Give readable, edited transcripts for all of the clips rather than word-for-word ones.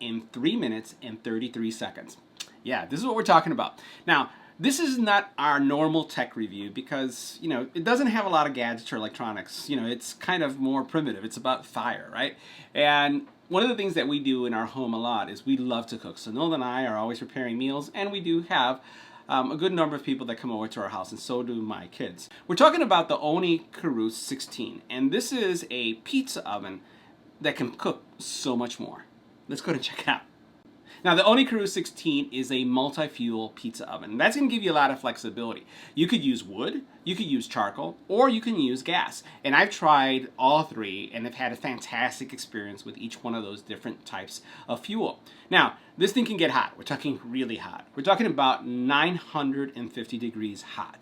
in 3 minutes and 33 seconds. Yeah, this is what we're talking about. Now, this is not our normal tech review because, you know, it doesn't have a lot of gadgets or electronics. You know, it's kind of more primitive. It's about fire, right? And one of the things that we do in our home a lot is we love to cook. So Noel and I are always preparing meals, and we do have a good number of people that come over to our house, and so do my kids. We're talking about the Ooni Karu 16, and this is a pizza oven that can cook so much more. Let's go and check it out. Now, the Ooni Karu 16 is a multi-fuel pizza oven. That's going to give you a lot of flexibility. You could use wood, you could use charcoal, or you can use gas. And I've tried all three and have had a fantastic experience with each one of those different types of fuel. Now, this thing can get hot. We're talking really hot. We're talking about 950 degrees hot.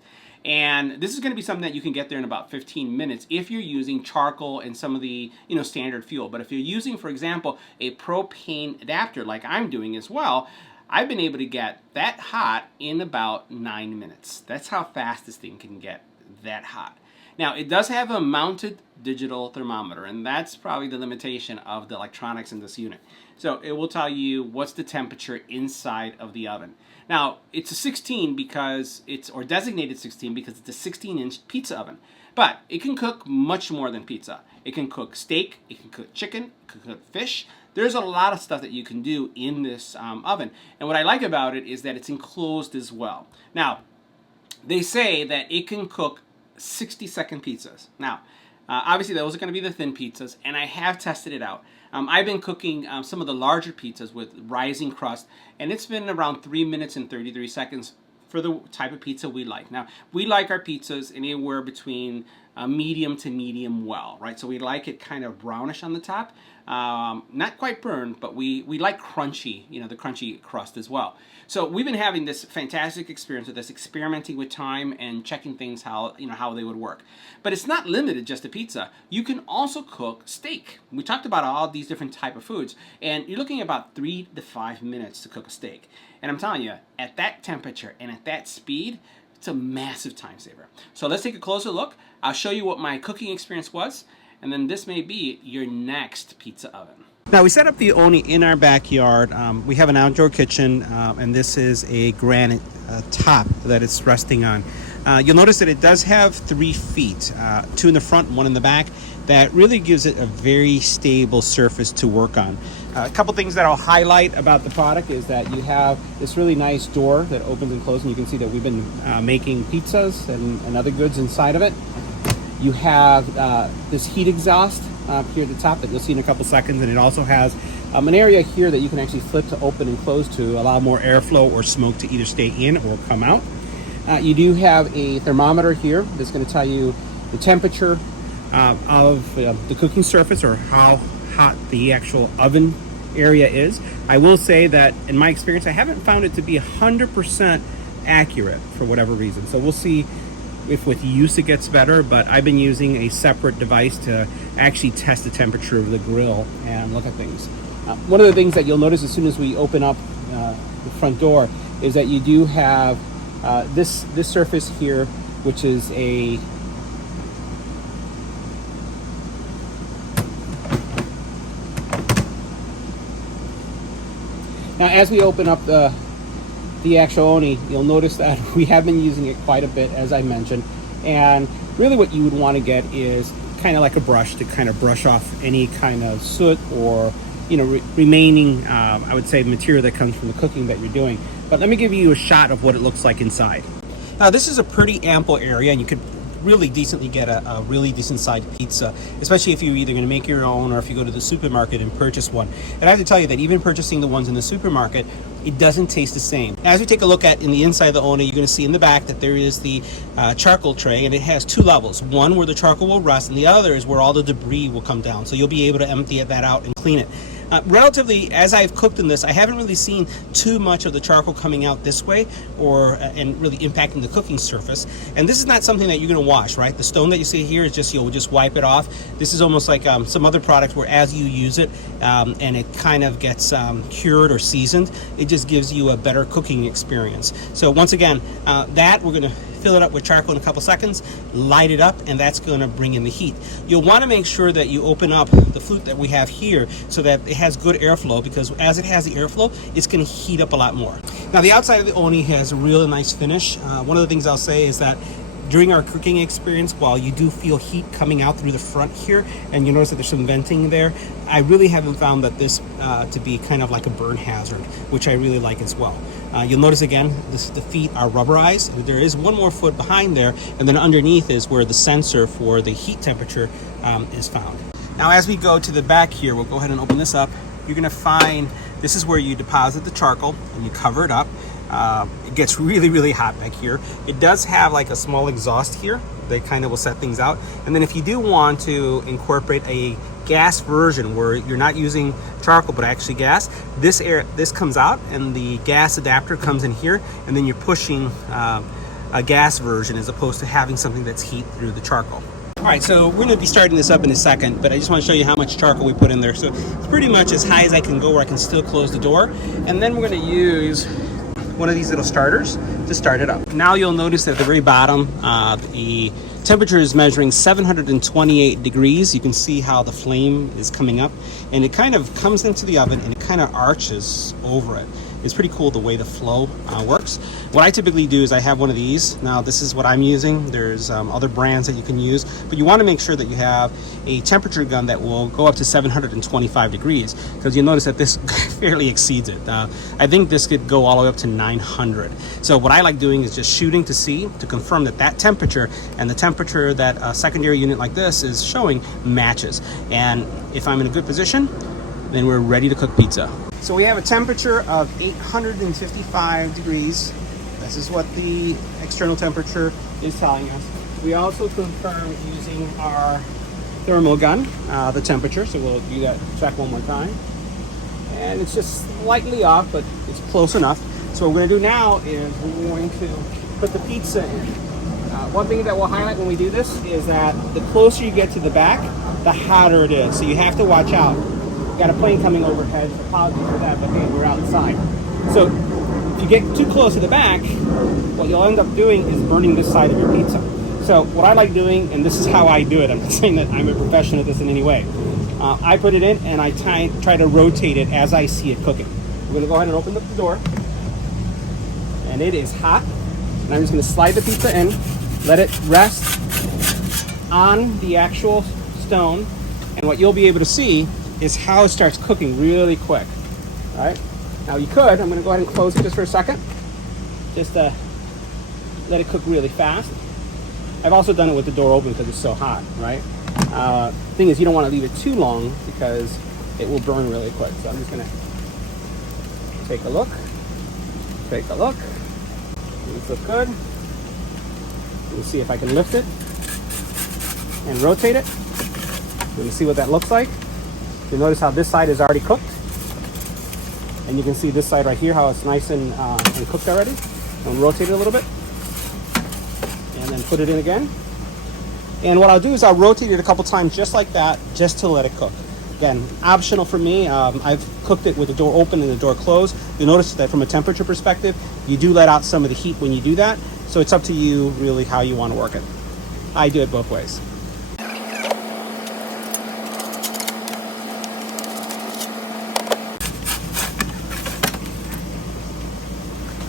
And this is going to be something that you can get there in about 15 minutes if you're using charcoal and some of the, you know, standard fuel. But if you're using, for example, a propane adapter like I'm doing as well, I've been able to get that hot in about 9 minutes. That's how fast this thing can get that hot. Now, it does have a mounted digital thermometer, and that's probably the limitation of the electronics in this unit. So it will tell you what's the temperature inside of the oven. Now, it's a 16 because it's, or designated 16 because it's a 16-inch pizza oven. But it can cook much more than pizza. It can cook steak, it can cook chicken, it can cook fish. There's a lot of stuff that you can do in this oven. And what I like about it is that it's enclosed as well. Now, they say that it can cook 60-second pizzas. Now, obviously those are going to be the thin pizzas, and I have tested it out. I've been cooking some of the larger pizzas with rising crust, and it's been around 3 minutes and 33 seconds for the type of pizza we like. Now, we like our pizzas anywhere between medium to medium well, right? So we like it kind of brownish on the top. Not quite burned, but we like crunchy, you know, the crunchy crust as well. So we've been having this fantastic experience with this, experimenting with time and checking things how they would work. But it's not limited just to pizza. You can also cook steak. We talked about all these different type of foods, and you're looking at about 3 to 5 minutes to cook a steak. And I'm telling you, at that temperature and at that speed, it's a massive time saver. So let's take a closer look. I'll show you what my cooking experience was, and then this may be your next pizza oven. Now, we set up the Ooni in our backyard. We have an outdoor kitchen, and this is a granite top that it's resting on. You'll notice that it does have 3 feet, 2 in the front and 1 in the back. That really gives it a very stable surface to work on. A couple things that I'll highlight about the product is that you have this really nice door that opens and closes, and you can see that we've been making pizzas and other goods inside of it. You have this heat exhaust here at the top that you'll see in a couple seconds, and it also has an area here that you can actually flip to open and close to allow more airflow or smoke to either stay in or come out. You do have a thermometer here that's going to tell you the temperature of the cooking surface, or how hot the actual oven area is. I will say that in my experience, I haven't found it to be 100% accurate for whatever reason. So we'll see if with use it gets better, but I've been using a separate device to actually test the temperature of the grill and look at things. One of the things that you'll notice as soon as we open up the front door is that you do have this surface here, which is a Now, as we open up the actual Ooni, you'll notice that we have been using it quite a bit, as I mentioned. And really what you would want to get is kind of like a brush to kind of brush off any kind of soot or, you know, remaining, I would say, material that comes from the cooking that you're doing. But let me give you a shot of what it looks like inside. Now, this is a pretty ample area, and you could really decently get a really decent sized pizza, especially if you're either going to make your own or if you go to the supermarket and purchase one. And I have to tell you that even purchasing the ones in the supermarket, it doesn't taste the same. As we take a look at in the inside of the Ooni, you're going to see in the back that there is the charcoal tray, and it has 2 levels. One where the charcoal will rest, and the other is where all the debris will come down. So you'll be able to empty that out and clean it. Relatively, as I've cooked in this, I haven't really seen too much of the charcoal coming out this way and really impacting the cooking surface. And this is not something that you're going to wash, right? The stone that you see here is just, you'll just wipe it off. This is almost like some other products where as you use it and it kind of gets cured or seasoned, it just gives you a better cooking experience. So once again, that we're going to fill it up with charcoal in a couple seconds, light it up, and that's going to bring in the heat. You'll want to make sure that you open up the flute that we have here so that it has good airflow, because as it has the airflow, it's going to heat up a lot more. Now the outside of the Ooni has a really nice finish. One of the things I'll say is that during our cooking experience, while you do feel heat coming out through the front here, and you notice that there's some venting there, I really haven't found that this to be kind of like a burn hazard, which I really like as well. You'll notice again, the feet are rubberized. There is one more foot behind there, and then underneath is where the sensor for the heat temperature is found. Now as we go to the back here, we'll go ahead and open this up. You're gonna find this is where you deposit the charcoal and you cover it up. It gets really, really hot back here. It does have like a small exhaust here that kind of will set things out. And then if you do want to incorporate a gas version where you're not using charcoal but actually gas, this comes out and the gas adapter comes in here, and then you're pushing a gas version as opposed to having something that's heat through the charcoal. All right, so we're gonna be starting this up in a second, but I just wanna show you how much charcoal we put in there. So it's pretty much as high as I can go where I can still close the door. And then we're gonna use one of these little starters to start it up. Now you'll notice that at the very bottom, the temperature is measuring 728 degrees. You can see how the flame is coming up, and it kind of comes into the oven and it kind of arches over it. It's pretty cool the way the flow works. What I typically do is I have one of these. Now this is what I'm using. There's other brands that you can use, but you want to make sure that you have a temperature gun that will go up to 725 degrees, because you'll notice that this fairly exceeds it. I think this could go all the way up to 900. So what I like doing is just shooting to see, to confirm that that temperature and the temperature that a secondary unit like this is showing matches. And if I'm in a good position, then we're ready to cook pizza. So we have a temperature of 855 degrees. This is what the external temperature is telling us. We also confirm using our thermal gun, the temperature. So we'll do that, check one more time. And it's just slightly off, but it's close enough. So what we're gonna do now is we're going to put the pizza in. One thing that we'll highlight when we do this is that the closer you get to the back, the hotter it is. So you have to watch out. Got a plane coming overhead, so apologies for that, but hey, we're outside. So if you get too close to the back, what you'll end up doing is burning this side of your pizza. So what I like doing, and this is how I do it, I'm not saying that I'm a professional at this in any way. I put it in and I try to rotate it as I see it cooking. I'm gonna go ahead and open up the door. And it is hot. And I'm just gonna slide the pizza in, let it rest on the actual stone. And what you'll be able to see is how it starts cooking really quick. All right, now you could, I'm gonna go ahead and close it just for a second, just to let it cook really fast. I've also done it with the door open because it's so hot, right? Thing is, you don't wanna leave it too long because it will burn really quick. So I'm just gonna take a look. This looks good. Let me see if I can lift it and rotate it. Let me see what that looks like. You notice how this side is already cooked, and you can see this side right here how it's nice and cooked already. And rotate it a little bit, and then put it in again. And what I'll do is I'll rotate it a couple times just like that, just to let it cook. Again, optional for me. I've cooked it with the door open and the door closed. You'll notice that from a temperature perspective, you do let out some of the heat when you do that. So it's up to you really how you want to work it. I do it both ways.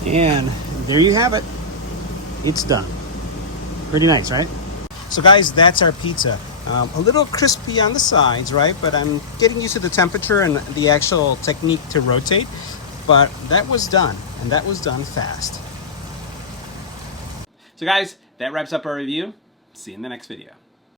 And there you have it. It's done. Pretty nice, right? So guys, that's our pizza. A little crispy on the sides, right? But I'm getting used to the temperature and the actual technique to rotate. But that was done, and that was done fast. So guys, that wraps up our review. See you in the next video.